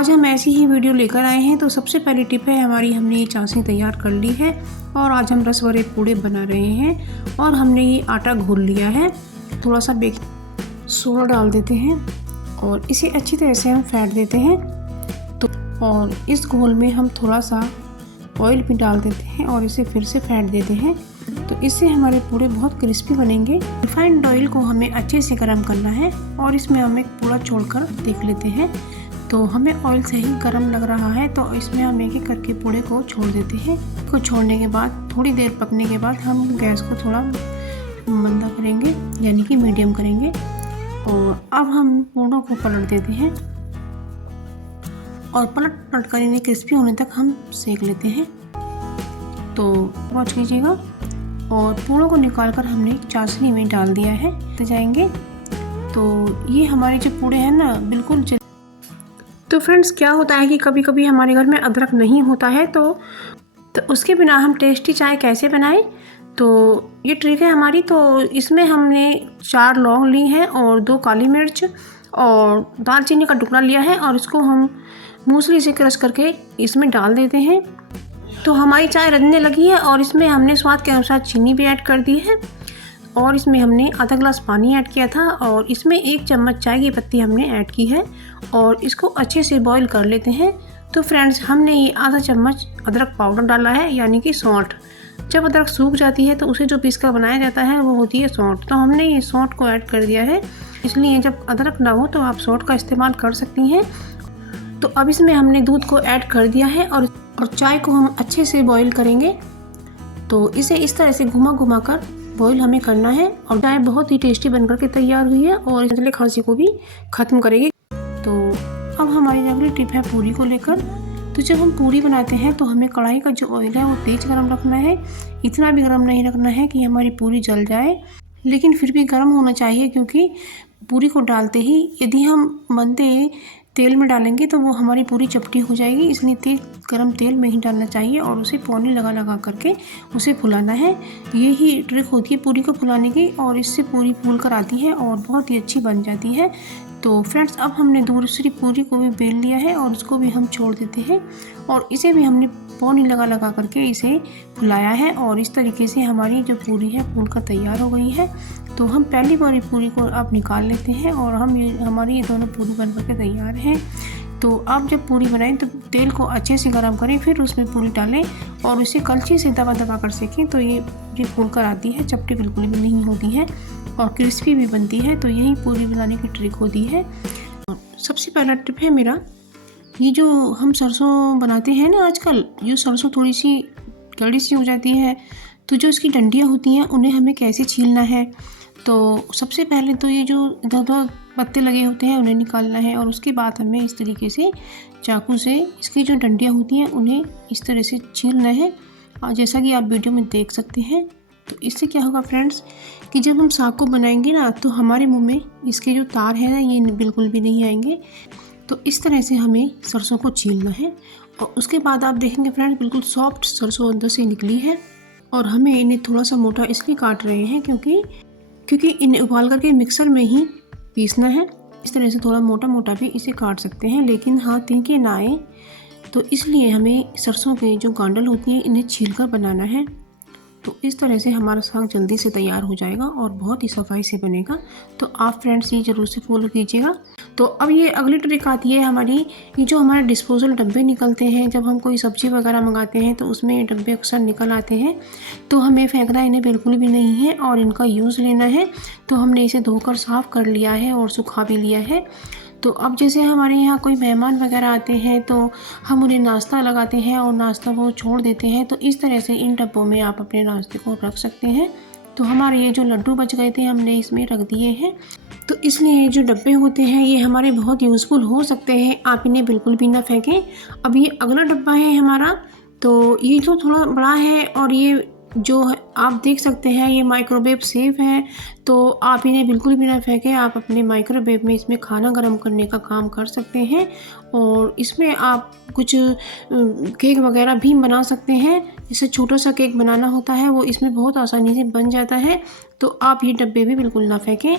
आज हम ऐसी ही वीडियो लेकर आए हैं। तो सबसे पहली टिप है हमारी, हमने ये चाशनी तैयार कर ली है और आज हम रस भरे पूड़े बना रहे हैं। और हमने ये आटा घोल लिया है, थोड़ा सा बेकिंग सोडा डाल देते हैं और इसे अच्छी तरह से हम फेंट देते हैं। तो और इस घोल में हम थोड़ा सा ऑयल भी डाल देते हैं और इसे फिर से फेंट देते हैं। तो इससे हमारे पूड़े बहुत क्रिस्पी बनेंगे। रिफाइंड ऑयल को हमें अच्छे से गर्म करना है और इसमें हम एक पूड़ा छोड़कर देख लेते हैं। तो हमें ऑयल से ही गर्म लग रहा है, तो इसमें हम एक एक करके पूड़े को छोड़ देते हैं। को छोड़ने के बाद थोड़ी देर पकने के बाद हम गैस को थोड़ा मंदा करेंगे, यानी कि मीडियम करेंगे। और अब हम पूड़ों को पलट देते हैं और पलट कर इन्हें क्रिस्पी होने तक हम सेक लेते हैं। तो वॉच कीजिएगा। और पूड़ों को निकाल कर हमने चाशनी में डाल दिया है, तो जाएंगे। तो ये हमारे जो पूड़े हैं ना, बिल्कुल तो फ्रेंड्स क्या होता है कि कभी कभी हमारे घर में अदरक नहीं होता है, तो उसके बिना हम टेस्टी चाय कैसे बनाएं। तो ये ट्रिक है हमारी। तो इसमें हमने 4 लौंग ली हैं और 2 काली मिर्च और दालचीनी का टुकड़ा लिया है और इसको हम मूसली से क्रश करके इसमें डाल देते हैं। तो हमारी चाय रजने लगी है और इसमें हमने स्वाद के अनुसार चीनी भी ऐड कर दी है और इसमें हमने आधा ग्लास पानी ऐड किया था और इसमें 1 चम्मच चाय की पत्ती हमने ऐड की है और इसको अच्छे से बॉईल कर लेते हैं। तो फ्रेंड्स हमने ये आधा चम्मच अदरक पाउडर डाला है, यानी कि सौंठ। जब अदरक सूख जाती है तो उसे जो पीस कर बनाया जाता है वो होती है सौंठ। तो हमने ये सौंठ को ऐड कर दिया है, इसलिए जब अदरक ना हो तो आप सौंठ का इस्तेमाल कर सकती हैं। तो अब इसमें हमने दूध को ऐड कर दिया है और चाय को हम अच्छे से बॉईल करेंगे। तो इसे इस तरह से घुमा घुमा कर बॉईल हमें करना है और चाय बहुत ही टेस्टी बनकर के तैयार हुई है और इसलिए खांसी को भी ख़त्म करेगी। तो अब हमारी अगली टिप है पूरी को लेकर। तो जब हम पूरी बनाते हैं तो हमें कढ़ाई का जो ऑयल है वो तेज़ गर्म रखना है। इतना भी गर्म नहीं रखना है कि हमारी पूरी जल जाए, लेकिन फिर भी गर्म होना चाहिए, क्योंकि पूरी को डालते ही यदि हम मंदे तेल में डालेंगे तो वो हमारी पूरी चपटी हो जाएगी। इसलिए तेल गरम तेल में ही डालना चाहिए और उसे पौनी लगा लगा करके उसे फुलाना है। यही ट्रिक होती है पूरी को फुलाने की और इससे पूरी फूल कर आती है और बहुत ही अच्छी बन जाती है। तो फ्रेंड्स अब हमने दूसरी पूरी को भी बेल लिया है और उसको भी हम छोड़ देते हैं और इसे भी हमने पौनी लगा लगा करके इसे फुलाया है और इस तरीके से हमारी जो पूरी है फूल कर तैयार हो गई है। तो हम पहली बारी पूरी को अब निकाल लेते हैं और हमारी ये दोनों पूरी बन करके तैयार हैं। तो आप जब पूरी बनाएं तो तेल को अच्छे से गर्म करें, फिर उसमें पूरी डालें और उसे कलछी से दबा दबा कर सेकें। तो ये फूल कर आती है, चपटी बिल्कुल भी नहीं होती है और क्रिस्पी भी बनती है। तो यही पूरी बनाने की ट्रिक होती है। सबसे पहला टिप है मेरा, ये जो हम सरसों बनाते हैं ना आजकल, जो सरसों थोड़ी सी कड़ी सी हो जाती है, तो जो इसकी डंडियाँ होती हैं उन्हें हमें कैसे छीलना है। तो सबसे पहले तो ये जो इधर पत्ते लगे होते हैं उन्हें निकालना है और उसके बाद हमें इस तरीके से चाकू से इसकी जो डंडियाँ होती हैं उन्हें इस तरह से छीलना है, और जैसा कि आप वीडियो में देख सकते हैं। तो इससे क्या होगा फ्रेंड्स कि जब हम साग को बनाएंगे ना, तो हमारे मुंह में इसके जो तार हैं ना ये बिल्कुल भी नहीं आएंगे। तो इस तरह से हमें सरसों को छीलना है और उसके बाद आप देखेंगे फ्रेंड्स बिल्कुल सॉफ्ट सरसों अंदर से निकली है। और हमें इन्हें थोड़ा सा मोटा इसलिए काट रहे हैं क्योंकि इन्हें उबाल करके मिक्सर में ही पीसना है। इस तरह से थोड़ा मोटा मोटा भी इसे काट सकते हैं, लेकिन हाँ तिनके ना आए, तो इसलिए हमें सरसों के जो गांडल होती हैं इन्हें छील कर बनाना है। तो इस तरह से हमारा साग जल्दी से तैयार हो जाएगा और बहुत ही सफाई से बनेगा। तो आप फ्रेंड्स ये ज़रूर से फॉलो कीजिएगा। तो अब ये अगली ट्रिक आती है हमारी, ये जो हमारे डिस्पोजल डब्बे निकलते हैं, जब हम कोई सब्ज़ी वगैरह मंगाते हैं तो उसमें ये डब्बे अक्सर निकल आते हैं। तो हमें फेंकना इन्हें बिल्कुल भी नहीं है और इनका यूज़ लेना है। तो हमने इसे धोकर साफ़ कर लिया है और सुखा भी लिया है। तो अब जैसे हमारे यहाँ कोई मेहमान वगैरह आते हैं तो हम उन्हें नाश्ता लगाते हैं और नाश्ता वो छोड़ देते हैं। तो इस तरह से इन डब्बों में आप अपने नाश्ते को रख सकते हैं। तो हमारे ये जो लड्डू बच गए थे हमने इसमें रख दिए हैं। तो इसलिए ये जो डब्बे होते हैं ये हमारे बहुत यूज़फुल हो सकते हैं, आप इन्हें बिल्कुल भी ना फेंकें। अब ये अगला डब्बा है हमारा, तो ये जो थोड़ा बड़ा है और ये जो आप देख सकते हैं ये माइक्रोवेव सेफ है। तो आप इन्हें बिल्कुल भी ना फेंकें, आप अपने माइक्रोवेव में इसमें खाना गर्म करने का काम कर सकते हैं और इसमें आप कुछ केक वगैरह भी बना सकते हैं। जैसे छोटा सा केक बनाना होता है वो इसमें बहुत आसानी से बन जाता है। तो आप ये डब्बे भी बिल्कुल ना फेंकें।